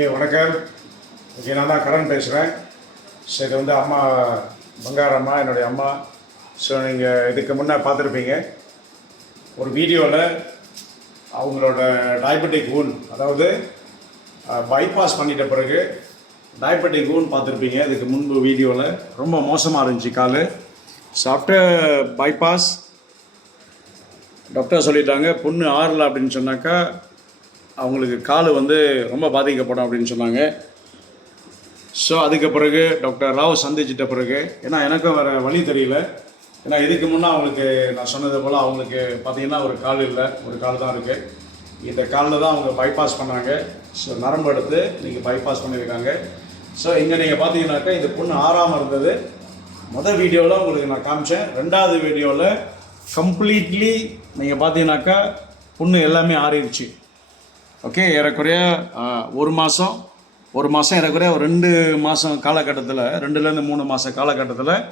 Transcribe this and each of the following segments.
Okay வணக்கம். Okay, நான் தான் கரண் பேசுகிறேன். ஸோ இது வந்து அம்மா பங்காரம்மா, என்னுடைய அம்மா. ஸோ நீங்கள் இதுக்கு முன்னே பார்த்துருப்பீங்க ஒரு வீடியோவில் அவங்களோட டயபெட்டிக் ஊன், அதாவது பைபாஸ் பண்ணிட்ட பிறகு டயபெட்டிக் ஊன் பார்த்துருப்பீங்க. இதுக்கு முன்பு வீடியோவில் ரொம்ப மோசமாக இருந்துச்சு கால். ஸோ ஆஃப்டர் பைபாஸ் டாக்டர் சொல்லிட்டாங்க புண்ணு ஆறலை அப்படின்னு சொன்னாக்கா அவங்களுக்கு கால் வந்து ரொம்ப பாதிக்கப்படும் அப்படின்னு சொன்னாங்க. ஸோ அதுக்கு பிறகு டாக்டர் ராவ் சந்திச்சிட்ட பிறகு, ஏன்னா எனக்கும் வேறு வழி தெரியல. ஏன்னா இதுக்கு முன்னே அவங்களுக்கு நான் சொன்னது போல் அவங்களுக்கு பார்த்திங்கன்னா ஒரு கால் இல்லை, ஒரு கால் தான் இருக்குது. இந்த காலில் தான் அவங்க பைபாஸ் பண்ணாங்க. ஸோ நரம்பு எடுத்து நீங்கள் பைபாஸ் பண்ணியிருக்காங்க. ஸோ இங்கே நீங்கள் பார்த்தீங்கன்னாக்கா இந்த புண்ணு ஆறாமல் இருந்தது. மொதல் வீடியோவில் உங்களுக்கு நான் காமிச்சேன். ரெண்டாவது வீடியோவில் கம்ப்ளீட்லி நீங்கள் பார்த்தீங்கன்னாக்கா புண்ணு எல்லாமே ஆறிடுச்சு. ஓகே, ஏறக்குறைய ஒரு மாதம் ஏறக்குறைய ஒரு 2 மாதம் காலகட்டத்தில், 2லேருந்து 3 மாத காலகட்டத்தில்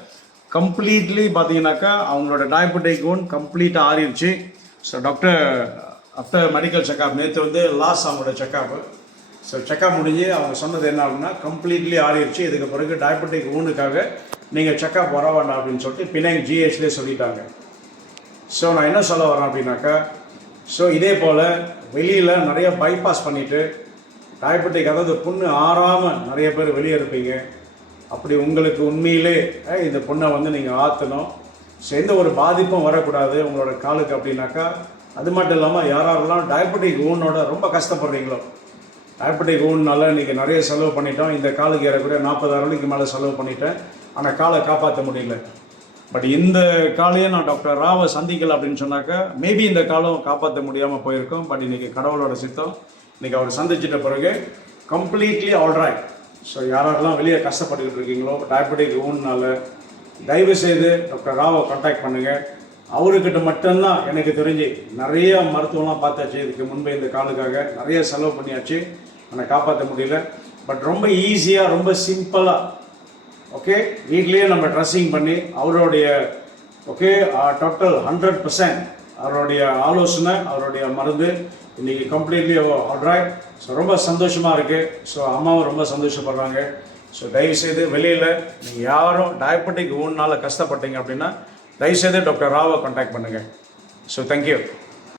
கம்ப்ளீட்லி பார்த்தீங்கன்னாக்கா அவங்களோட டயபெட்டிக் ஊன் கம்ப்ளீட்டாக ஆறிடுச்சு. So doctor after medical checkup, நேற்று வந்து லாஸ்ட் அவங்களோட செக்அப்பு. ஸோ செக்அப் முடிஞ்சு அவங்க சொன்னது என்ன அப்படின்னா கம்ப்ளீட்லி ஆறிடுச்சு. இதுக்கு பிறகு டயபெட்டிக் ஊனுக்காக நீங்கள் செக்அப் வர வேண்டாம் அப்படின்னு சொல்லிட்டு பின்னாடி ஜிஹெச்லேயே சொல்லிட்டாங்க. ஸோ நான் என்ன சொல்ல வரேன் அப்படின்னாக்கா, ஸோ இதே போல் வெளியில் நிறைய பைபாஸ் பண்ணிவிட்டு டயபெட்டிக், அதாவது புண்ணு ஆறாமல் நிறைய பேர் வெளியே இருப்பீங்க. அப்படி உங்களுக்கு உண்மையிலே இந்த புண்ணை வந்து நீங்கள் ஆற்றணும். ஸோ எந்த ஒரு பாதிப்பும் வரக்கூடாது உங்களோட காலுக்கு அப்படின்னாக்கா, அது மட்டும் இல்லாமல் யாரெல்லாம் டயபெட்டிக் ஊனோட ரொம்ப கஷ்டப்படுறீங்களோ, டயபெட்டிக் ஊன்னால இன்றைக்கி நிறைய செலவு பண்ணிட்டோம். இந்த காலுக்கு ஏறக்குறைய 40,000 மேலே செலவு பண்ணிட்டேன், ஆனால் காலை காப்பாற்ற முடியல. பட் இந்த காலையும் நான் டாக்டர் ராவை சந்திக்கலை அப்படின்னு சொன்னாக்கா மேபி இந்த காலம் காப்பாற்ற முடியாமல் போயிருக்கோம். பட் இன்றைக்கி கடவுளோட சித்தம், இன்றைக்கி அவர் சந்திச்சிட்ட பிறகு கம்ப்ளீட்லி ஆல்ரைட். ஸோ யாரெல்லாம் வெளியே கஷ்டப்பட்டுக்கிட்டு இருக்கீங்களோ டயபெட்டிக் ஊன்னால, தயவு செய்து டாக்டர் ராவை கான்டாக்ட் பண்ணுங்கள். அவர்கிட்ட மட்டும்தான் எனக்கு தெரிஞ்சு நிறைய மருத்துவம்லாம் பார்த்தாச்சு. இதுக்கு முன்பே இந்த காலுக்காக நிறைய செலவு பண்ணியாச்சு, ஆனால் காப்பாற்ற முடியல. பட் ரொம்ப ஈஸியாக, ரொம்ப சிம்பிளாக, ஓகே, வீட்லேயே நம்ம ட்ரெஸ்ஸிங் பண்ணி அவருடைய டோட்டல் 100% அவருடைய ஆலோசனை, அவருடைய மருந்து இன்றைக்கி கம்ப்ளீட்லி ஆல்ரைட். ஸோ ரொம்ப சந்தோஷமாக இருக்குது. ஸோ அம்மாவும் ரொம்ப சந்தோஷப்படுறாங்க. ஸோ தயவுசெய்து வெளியில் நீங்கள் யாரும் டயபெட்டிக் ஊன்னால் கஷ்டப்பட்டீங்க அப்படின்னா தயவுசெய்து டாக்டர் ராவை கான்டாக்ட் பண்ணுங்கள். So thank you.